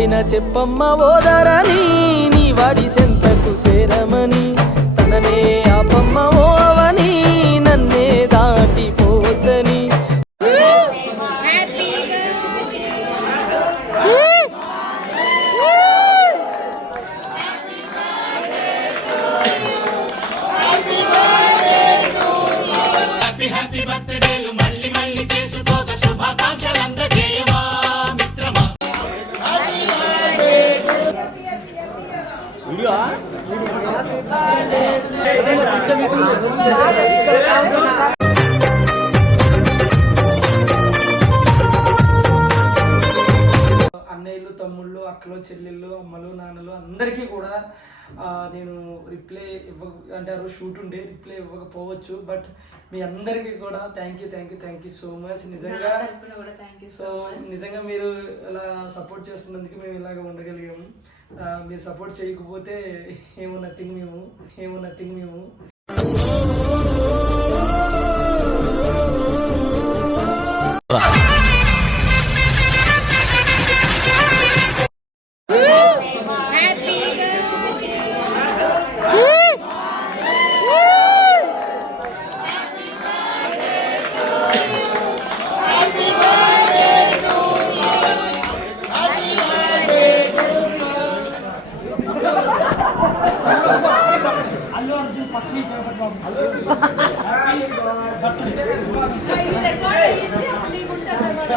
నువ్వైనా చెప్పమ్మ ఓదారని నీ వాడి సెంతకు సేరమని తననే ఆపమ్మ ఓవని. అన్నయ్యలు తమ్ముళ్ళు అక్కలు చెల్లెళ్ళు అమ్మలు నాన్నలు అందరికీ కూడా నేను రిప్లై ఇవ్వ అంటే ఆ రోజు షూట్ ఉండే రిప్లై ఇవ్వకపోవచ్చు బట్ మీ అందరికీ కూడా thank you thank you thank you so much నిజంగా సో నిజంగా మీరు ఇలా సపోర్ట్ చేస్తున్నందుకు మేము ఇలాగ ఉండగలిగాము. మీరు సపోర్ట్ చేయకపోతే ఏమో నథింగ్ మేము ఏమో నథింగ్ మేము. Happy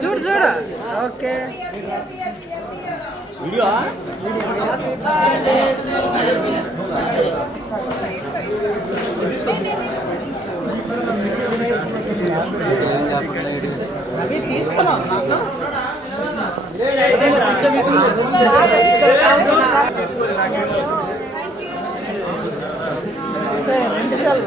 చూడు చూడు ఓకే అవి తీసుకున్నాం రెండు సార్లు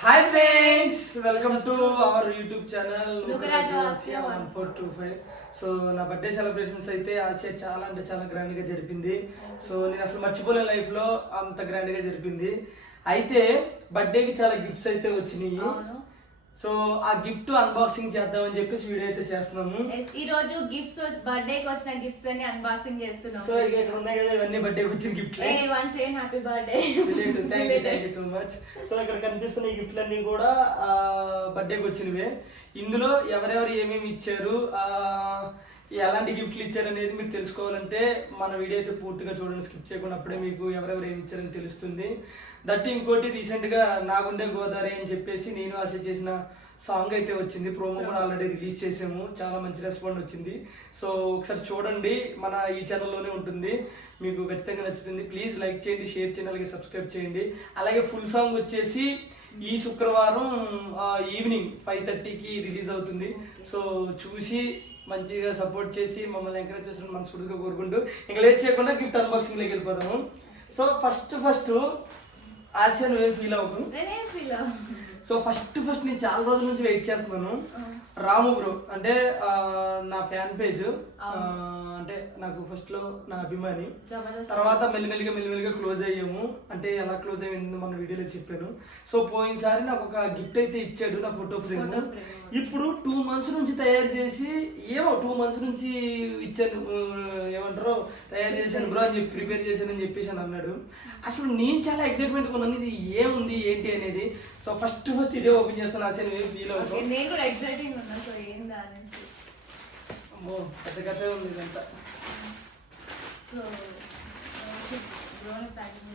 hi friends welcome to our YouTube channel one. Four two five so నా బర్త్డే సెలబ్రేషన్స్ అయితే ఆసియా చాలా అంటే చాలా గ్రాండ్గా జరిపింది. సో నేను అసలు మర్చిపోలేని లైఫ్లో అంత గ్రాండ్గా జరిపింది. అయితే బర్త్డేకి చాలా గిఫ్ట్స్ అయితే వచ్చినాయి. సో ఆ గిఫ్ట్ అన్బాక్సింగ్ చేద్దామని చెప్పేసి వీడియో అయితే చేస్తున్నాము. ఈ రోజు గిఫ్ట్స్ బర్త్డే కి వచ్చిన గిఫ్ట్స్ అన్ని అన్బాక్సింగ్ చేస్తున్నాం. సో ఇక ఇక్కడ ఉన్నాయి కదా ఇవన్నీ బర్త్డేకి వచ్చిన గిఫ్ట్లే ఏ వన్ Sen happy birthday thank you thank you so much so ఇక్కడ కనిపిస్తున్న ఈ గిఫ్ట్లన్నీ కూడా బర్త్డేకి వచ్చినవే. ఇందులో ఎవరెవరు ఏమేమి ఇచ్చారు? ఆ, ఎలాంటి గిఫ్ట్లు ఇచ్చారు అనేది మీరు తెలుసుకోవాలంటే మన వీడియో అయితే పూర్తిగా చూడండి స్కిప్ చేయకుండా అప్పుడే మీకు ఎవరెవరు ఏమి ఇచ్చారని తెలుస్తుంది. దట్ ఇంకోటి రీసెంట్గా నాగుండే గోదావరి అని చెప్పేసి నేను ఆశ చేసిన సాంగ్ అయితే వచ్చింది. ప్రోమో కూడా ఆల్రెడీ రిలీజ్ చేసాము. చాలా మంచి రెస్పాండ్ వచ్చింది. సో ఒకసారి చూడండి. మన ఈ ఛానల్లోనే ఉంటుంది. మీకు ఖచ్చితంగా నచ్చుతుంది. ప్లీజ్ లైక్ చేయండి షేర్ చేయండి అలాగే సబ్స్క్రైబ్ చేయండి. అలాగే ఫుల్ సాంగ్ వచ్చేసి ఈ శుక్రవారం ఈవినింగ్ ఫైవ్ థర్టీకి రిలీజ్ అవుతుంది. సో చూసి మంచిగా సపోర్ట్ చేసి మమ్మల్ని ఎంకరేజ్ చేసిన మనస్ఫూర్తిగా కోరుకుంటూ ఇంకా లేట్ చేయకుండా గిఫ్ట్ అన్బాక్సింగ్లోకి వెళ్ళిపోదాము. సో ఫస్ట్ ఫస్ట్ ఆసియా నువ్వేం feel feel so first first నేను చాలా రోజుల నుంచి వెయిట్ చేస్తున్నాను. రాము బ్రో అంటే నా ఫ్యాన్ పేజ్ అంటే నాకు ఫస్ట్లో నా అభిమాని. తర్వాత మెల్లిమెల్లిగా మెల్లిమెల్లిగా క్లోజ్ అయ్యాము. అంటే ఎలా క్లోజ్ అయ్యిందో మన వీడియోలో చెప్పాను. సో పోయినసారి నాకు ఒక గిఫ్ట్ అయితే ఇచ్చాడు నా ఫోటో ఫ్రేమ్. ఇప్పుడు టూ మంత్స్ నుంచి తయారు చేసి ఏమో టూ మంత్స్ నుంచి ఇచ్చాను ఏమంటారు తయారు చేశాను బ్రో అని చెప్పి ప్రిపేర్ చేశాను అని చెప్పేసి అని అన్నాడు. అసలు నేను చాలా ఎక్సైట్మెంట్ ఉన్నాను. ఇది ఏముంది ఏంటి అనేది. సో ఫస్ట్ ఫస్ట్ ఇదే ఓపెన్ చేస్తాను అసలు ఫీల్ ఓకే సో ఏం దాని అమ్మో పెద్ద కథ ఉంది ఇదంతా. సో బ్రోని ప్యాకింగ్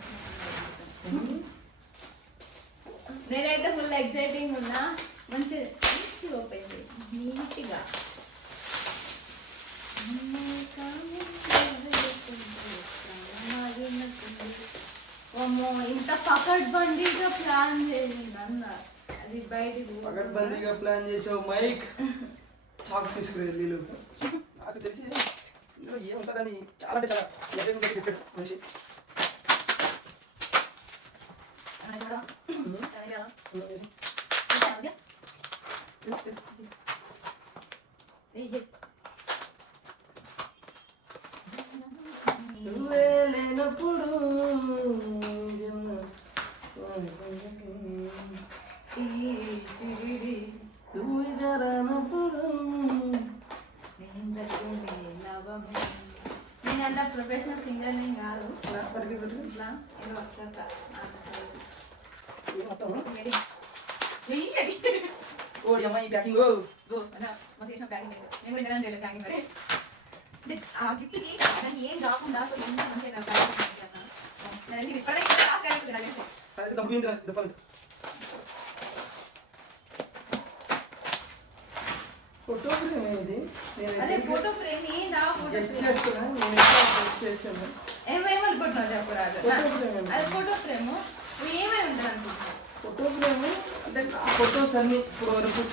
నేనైతే ఫుల్ ఎక్సైటింగ్ ఉన్నా. మంచి మంచి ఓపెన్ చేసి నీట్గా. అమ్మో ఇంత పకడ్ బందీగా ప్లాన్ చేసింది అన్న అది బయటికి పకడ్బందీగా ప్లాన్ చేసావు మైక్. చాక్ తీసుకురా నీళ్ళు. నాకు తెలిసి ఇందులో ఏముంటుందని చాలా అంటే చాలా ఎక్కడ ఉంటుంది పెట్టాడు మనిషి లేనప్పుడు జన్మ నువ్వుగా రానప్పుడు నేనంత ప్రొఫెషనల్ సింగర్ నేను కాదు నా పరిధి పెట్టు. ఇట్లా ఏదో ఒక్క మొత్తం రెడీ వెయ్యి ఓడి అమ్మాయి ప్యాకింగ్ గో అన్న మా చేసిన ప్యాకింగ్ నేను కూడా ఇంతగానే చేయలేదు ప్యాకింగ్ మరి అంటే ఆ గిఫ్ట్కి దానికి ఏం కాకుండా సో ఎంత మంచిగా నాకు ప్యాకింగ్ చేశాను అన్న నేను ఇప్పటికీ లాస్ట్ క్యారెక్టర్ నాకు అది తప్పింది చెప్పండి ఫోటో ఫ్రేమ్ ఏది అదే ఫోటో ఫ్రేమ్ ఏందా ఫోటో గెస్ట్ ఫ్రేమ్ చేస్తున్నా నేను గెస్ట్ అది ఫోటో ఫ్రేమ్ ఏమేమి ఉంటుంది అనుకుంటున్నావు? ఫోటో ఫ్రేమ్ అంటే ఆ ఫొటోస్ అన్ని ఇప్పుడు వరకు.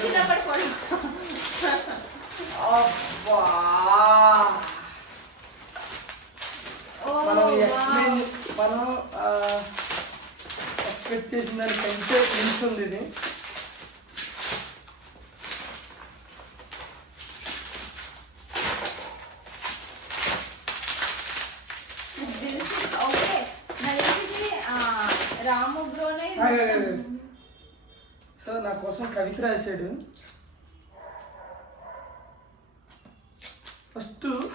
చిన్నప్పటి మనం. ఎక్స్ప్లెయిన్ మనం ఎక్స్పెక్ట్ చేసిన దానికంటే ఉంది ఇది This is okay. నాకు తెలిసి, ఆ, రాము బ్రోనే ఆగు, ఆగు, ఆగు. సో నా కోసం కవిత రాశాడు. ఫస్ట్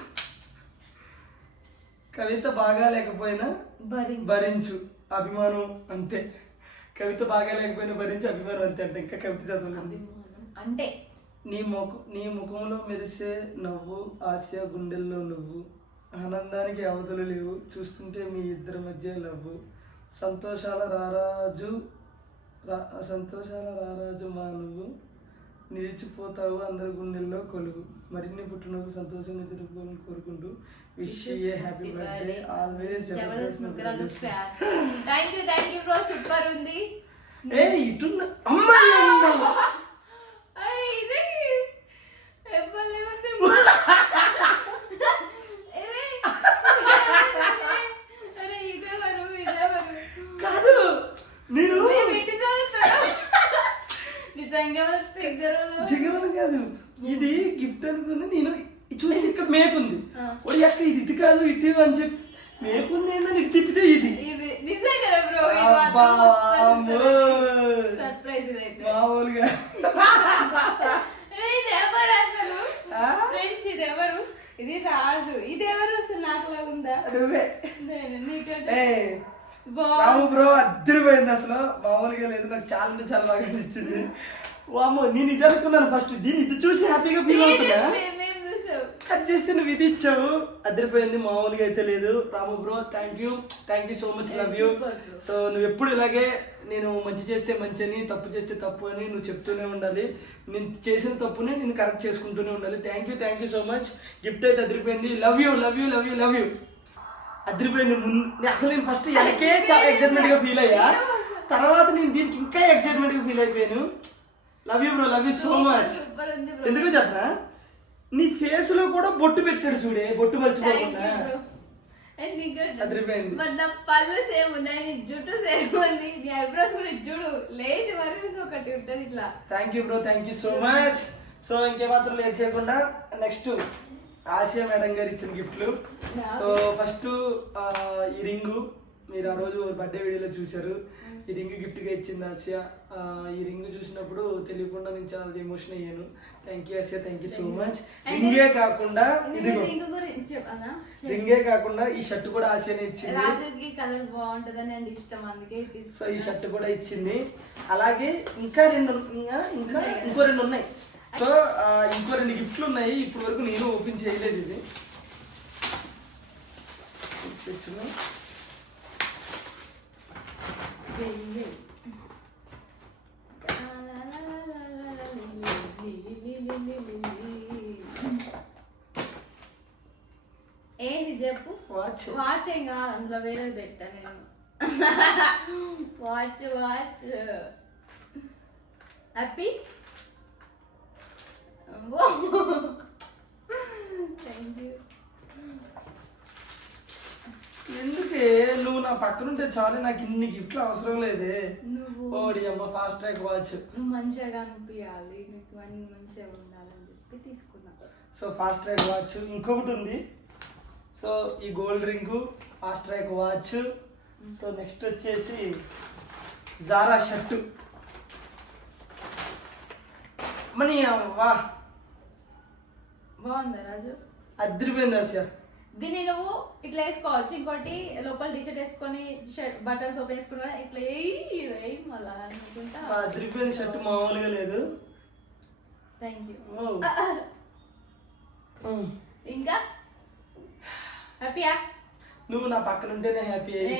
కవిత బాగా లేకపోయినా భరించు. భరించు. అభిమానం అంతే. కవిత బాగా లేకపోయినా భరించు అభిమానం అంతే అంటే. ఇంకా కవిత చదవలేదు. అంటే నీ ముఖ నీ ముఖంలో మెరిసే నవ్వు ఆశ గుండెల్లో నువ్వు ఆనందానికి అవధులు లేవు. చూస్తుంటే మీ ఇద్దరి మధ్య లవ్వు. సంతోషాల రారాజు రా సంతోషాల రారాజు మా నువ్వు. నిలిచిపోతావు అందరి గుండెల్లో కొలువు. మరిన్ని పుట్టినరోజు సంతోషంగా జరుపుకోవాలని కోరుకుంటూ wish a happy birthday always thank you thank you bro super ఉంది. ఏ అమ్మాయి అమ్మ. ఇది ఎవ్వలే ఉంది అరే అరే ఇదెవరు ఇదెవరు కాదు నేను మేము ఇంటి చదువుతున్నాం. జిగరని కాదు. ఇది గిఫ్ట్ అనుకుని నేను చూసి ఇక్కడ మేకుంది ఆ. ఒడి అక్క ఇది ఇటు కాదు ఇటు అని చెప్పి మేకుంది ఏందని ఇటు తిప్పితే ఇది. సర్ప్రైజ్ మామూలుగా. ఇది ఎవరు అసలు? ఆ? ఫ్రెండ్స్ ఇది ఎవరు? ఇది రాజు. ఇది ఎవరు అసలు? నాకు లాగా ఉందా నువ్వే నీకంటే. రాము బ్రో అద్దరిపోయింది అసలు. మామూలుగా లేదు నాకు చాలా అంటే చాలా బాగా నచ్చింది వామ్మో నేను ఇది అనుకున్నాను ఫస్ట్ దీన్ని ఇది చూసి హ్యాపీగా ఫీల్ అవుతున్నా కట్ చేస్తే నువ్వు ఇది ఇచ్చావు. అదిరిపోయింది మామూలుగా అయితే లేదు. Ramu bro thank you thank you so much love you. So నువ్వు ఎప్పుడు ఇలాగే నేను మంచి చేస్తే మంచి అని తప్పు చేస్తే తప్పు అని నువ్వు చెప్తూనే ఉండాలి. నేను చేసిన తప్పుని నేను కరెక్ట్ చేసుకుంటూనే ఉండాలి. Thank you thank you so much gift అయితే అదిరిపోయింది love you love you love you love you అదిరిపోయింది ముందు. నేను అసలు నేను ఫస్ట్ ఎనకే చాలా ఎక్సైట్మెంట్గా ఫీల్ అయ్యా. తర్వాత నేను దీనికి ఇంకా ఎక్సైట్మెంట్గా ఫీల్ అయిపోయాను. Love you bro love you so much ఎందుకో చెప్పనా? నీ ఫేస్లో కూడా బొట్టు పెట్టాడు చూడే బొట్టు మర్చిపోకుండా. అదిరిపోయింది. నా పళ్ళు సేమ్ ఉన్నాయి నీ జుట్టు సేమ్ ఉంది నీ ఐబ్రోస్ కూడా చూడు లేచి మరి ఒకటి ఉంటుంది ఇట్లా. Thank you bro thank you so much so ఇంకేమాత్రం late చేయకుండా నెక్స్ట్ ఆసియా మేడం గారు ఇచ్చిన గిఫ్ట్లు. సో ఫస్ట్ ఈ రింగు మీరు ఆ రోజు బర్త్డే వీడియోలో చూశారు. ఈ రింగ్ గిఫ్ట్గా ఇచ్చింది ఆసియా. ఈ రింగ్ చూసినప్పుడు తెలియకుండా నేను చాలా ఎమోషన్ అయ్యాను. Thank you Asiya thank you so much. రింగే కాకుండా రింగ్ కాకుండా ఈ షర్ట్ కూడా ఆసియానే ఇచ్చింది. కలర్ బాగుంటుందని అండ్ ఇష్టం అందుకే సో ఈ షర్ట్ కూడా ఇచ్చింది. అలాగే ఇంకా రెండు ఇంకా ఇంకా ఇంకో రెండు ఉన్నాయి. సో ఆ, ఇంకో రెండు గిఫ్ట్లు ఉన్నాయి. ఇప్పటి వరకు నేను ఓపెన్ చేయలేదు ఇది. ఏంటి చెప్పు? వాచ్ వాచ్ ఏం కాదు అందులో వేరేది పెట్టా నేను. వాచ్ వాచ్ హ్యాపీ ఎందుకే? నువ్వు నా పక్కన ఉంటే చాలు నాకు ఇన్ని గిఫ్ట్లు అవసరం లేదే. ఓడి అమ్మ ఫాస్ట్ ట్రాక్ వాచ్ నువ్వు మంచిగా అనిపించాలి నీకు అన్ని మంచిగా ఉండాలని చెప్పి తీసుకున్నా. సో ఫాస్ట్ ట్రాక్ వాచ్ ఇంకొకటి ఉంది. సో ఈ gold ring fast track watch so next వచ్చేసి జారా షర్టు మనీ వా. బాగుందా రాజు? అదిరిపోయింది ఆసియా దీన్ని నువ్వు ఇట్లా వేసుకోవచ్చు. ఇంకోటి లోపల టీ షర్ట్ వేసుకొని బటన్స్ ఓపెన్ వేసుకున్నా ఇట్లా ఏయ్ మళ్ళా అనుకుంటా. అదిరిపోయింది షర్ట్ మామూలుగా లేదు. Thank you. ఇంకా? హ్యాపీయా నువ్వు నా పక్కన ఉంటేనే హ్యాపీ అయ్యి.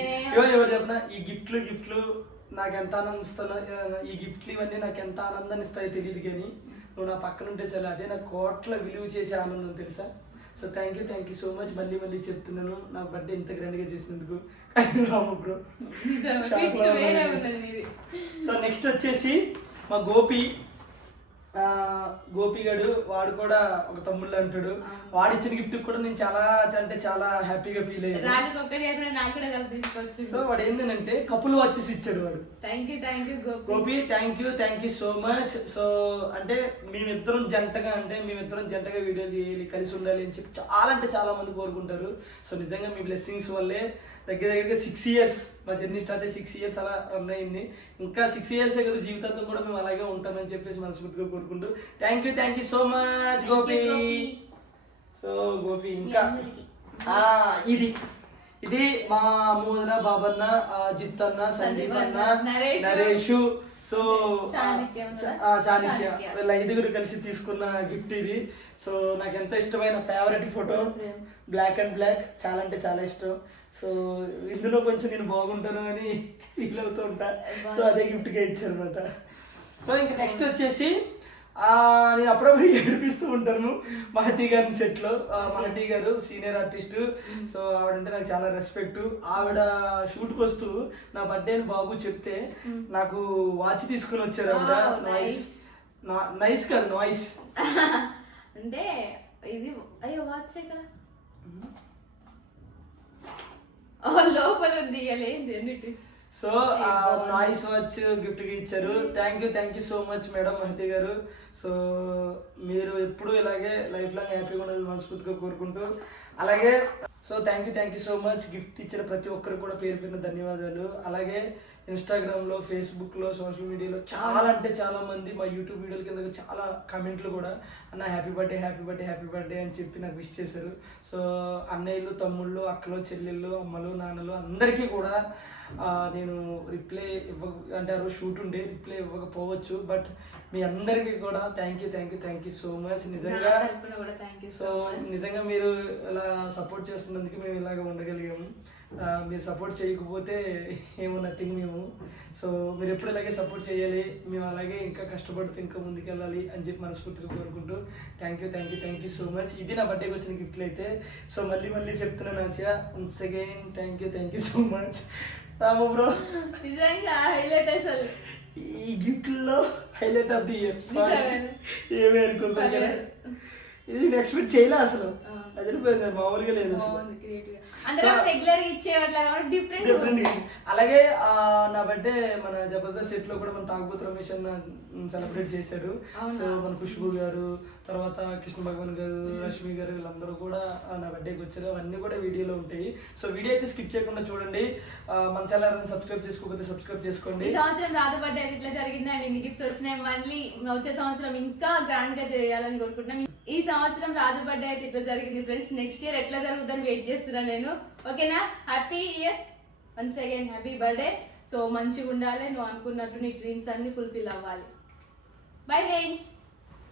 ఎవరు చెప్పిన ఈ గిఫ్ట్లు గిఫ్ట్లు నాకు ఎంత ఆనందిస్తానో ఈ గిఫ్ట్లు ఇవన్నీ నాకు ఎంత ఆనందాన్ని ఇస్తాయో తెలియదు కానీ నువ్వు నా పక్కన ఉంటే చాలు అదే నాకు కోట్ల విలువ చేసే ఆనందం తెలుసా? So thank you thank you so much మళ్ళీ మళ్ళీ చెప్తున్నాను. నా బర్త్డే ఇంత గ్రాండ్గా చేసినందుకు. రాము బ్రో సో నెక్స్ట్ వచ్చేసి మా గోపి. ఆ, గోపి గడు వాడు కూడా ఒక తమ్ముళ్ళు అంటాడు. వాడు ఇచ్చిన గిఫ్ట్ కూడా నేను చాలా అంటే చాలా హ్యాపీగా ఫీల్ అయ్యాను. సో వాడు ఏంటంటే కపుల్ వాచెస్ ఇచ్చాడు వాడు. Gopi. Gopi thank you thank you so much. So అంటే మేమిద్దరం జంటగా అంటే మేమిద్దరం జంటగా వీడియోలు చేయాలి కలిసి ఉండాలి అని చెప్పి చాలా అంటే చాలా మంది కోరుకుంటారు. సో నిజంగా మీ బ్లెస్సింగ్స్ వల్లే దగ్గర దగ్గరగా సిక్స్ ఇయర్స్ మా జర్నీ స్టార్ట్ అయ్యి సిక్స్ ఇయర్స్ అలా రన్ అయింది ఇంకా సిక్స్ ఇయర్స్ కదా జీవితాంతం కూడా మేము అలాగే ఉంటామని చెప్పేసి మనస్ఫూర్తిగా కోరుకుంటూ thank you thank you so much Gopi. So Gopi ఇంకా ఇది. ఇది మా మోదన బాబన్న ఆ, జిత్తన్న సందీప్ అన్న నరేష్. సో చాణక్య. వీళ్ళ ఐదుగురు కలిసి తీసుకున్న గిఫ్ట్ ఇది. సో నాకు ఎంత ఇష్టమైన favourite photo black and black చాలా అంటే చాలా ఇష్టం. సో ఇందులో కొంచెం నేను బాగుంటాను అని ఫీల్ అవుతూ ఉంటా. సో అదే గిఫ్ట్గా ఇచ్చారు అనమాట సో ఇంకా నెక్స్ట్ వచ్చేసి ఆ, నేను అప్పుడప్పుడు ఏడిపిస్తూ ఉంటాను మహతి గారిని సెట్లో. ఆ, మహతి గారు సీనియర్ ఆర్టిస్ట్ సో ఆవిడంటే నాకు చాలా రెస్పెక్ట్ ఆవిడ షూట్కి వస్తూ నా బర్త్డే అని బాబు చెప్తే నాకు వాచ్ తీసుకుని వచ్చారు ఆవిడ. Nice. నైస్ కాదు నాయిస్ అంటే ఇది అయ్యో వాచ్ ఎక్కడ ఓ లోపల ఉంది ఇయ్యలేదు ఎన్నిటి సో నాయిస్ వాచ్ గిఫ్ట్గా ఇచ్చారు. Thank you thank you so much madam Mahathi garu. So మీరు ఎప్పుడు ఇలాగే లైఫ్ లాంగ్ హ్యాపీగా ఉండాలని మనస్ఫూర్తిగా కోరుకుంటూ అలాగే so thank you thank you so much gift ఇచ్చిన ప్రతి ఒక్కరికి కూడా పేరు పేరున ధన్యవాదాలు. అలాగే ఇన్స్టాగ్రామ్లో ఫేస్బుక్లో సోషల్ మీడియాలో చాలా అంటే చాలా మంది మా యూట్యూబ్ వీడియోల కింద చాలా కామెంట్లు కూడా అన్న happy birthday happy birthday happy birthday అని చెప్పి నాకు విష్ చేశారు. సో అన్నయ్యలు తమ్ముళ్ళు అక్కలు చెల్లెళ్ళు అమ్మలు నాన్నలు అందరికీ కూడా నేను రిప్లై ఇవ్వ అంటే ఆ రోజు షూట్ ఉండే రిప్లై ఇవ్వకపోవచ్చు బట్ మీ అందరికీ కూడా thank you thank you thank you so much నిజంగా సో నిజంగా మీరు ఇలా సపోర్ట్ చేస్తున్నందుకు మేము ఇలాగ ఉండగలిగాము. మీరు సపోర్ట్ చేయకపోతే ఏమో నథింగ్ మేము. సో మీరు ఎప్పుడు ఇలాగే సపోర్ట్ చేయాలి మేము అలాగే ఇంకా కష్టపడుతూ ఇంకా ముందుకెళ్ళాలి అని చెప్పి మనస్ఫూర్తిగా కోరుకుంటూ thank you thank you thank you so much ఇది నా బర్త్డేకి వచ్చిన గిఫ్ట్లు అయితే. సో మళ్ళీ మళ్ళీ చెప్తున్నాను Asiya. Once again thank you thank you so much Ramu bro నిజంగా హైలైట్ అసలు. ఈ గిఫ్ట్లో highlight of the year sorry. ఏమీ అనుకోకుండా. ఇది ఎక్స్పెక్ట్ చేయలే అసలు. అదిరిపోయింది మామూలుగా లేదు డిఫరెంట్. అలాగే నా బర్త్డే మన జబర్దస్త్ సెట్లో కూడా మన తాగుబోతు రమేష్ అన్న సెలబ్రేట్ అవునా? సో మన ఖుష్బు గారు తర్వాత కృష్ణ భగవాన్ గారు రష్మి గారు వీళ్ళందరూ కూడా నా బర్త్డేకి వచ్చారు. అవన్నీ కూడా వీడియోలో ఉంటాయి. సో వీడియో అయితే స్కిప్ చేయకుండా చూడండి. మన ఛానల్ సబ్స్క్రైబ్ చేసుకోకపోతే సబ్స్క్రైబ్ చేసుకోండి. ఈ సంవత్సరం రాజు బర్త్డే ఇట్లా జరిగిందండి ఇన్ని గిఫ్ట్స్ వచ్చినాయి. మళ్ళీ వచ్చే సంవత్సరం ఇంకా గ్రాండ్గా చేయాలని కోరుకుంటున్నాం. ఈ సంవత్సరం రాజు బర్త్డే అయితే ఇట్లా జరిగింది ఫ్రెండ్స్ నెక్స్ట్ ఇయర్ ఎట్లా జరుగుతుందని వెయిట్ చేస్తున్నాను నేను. ఓకేనా happy year once again happy birthday so మంచిగా ఉండాలి నువ్వు అనుకున్నట్టు నీ డ్రీమ్స్ అన్ని ఫుల్ఫిల్ అవ్వాలి. Bye friends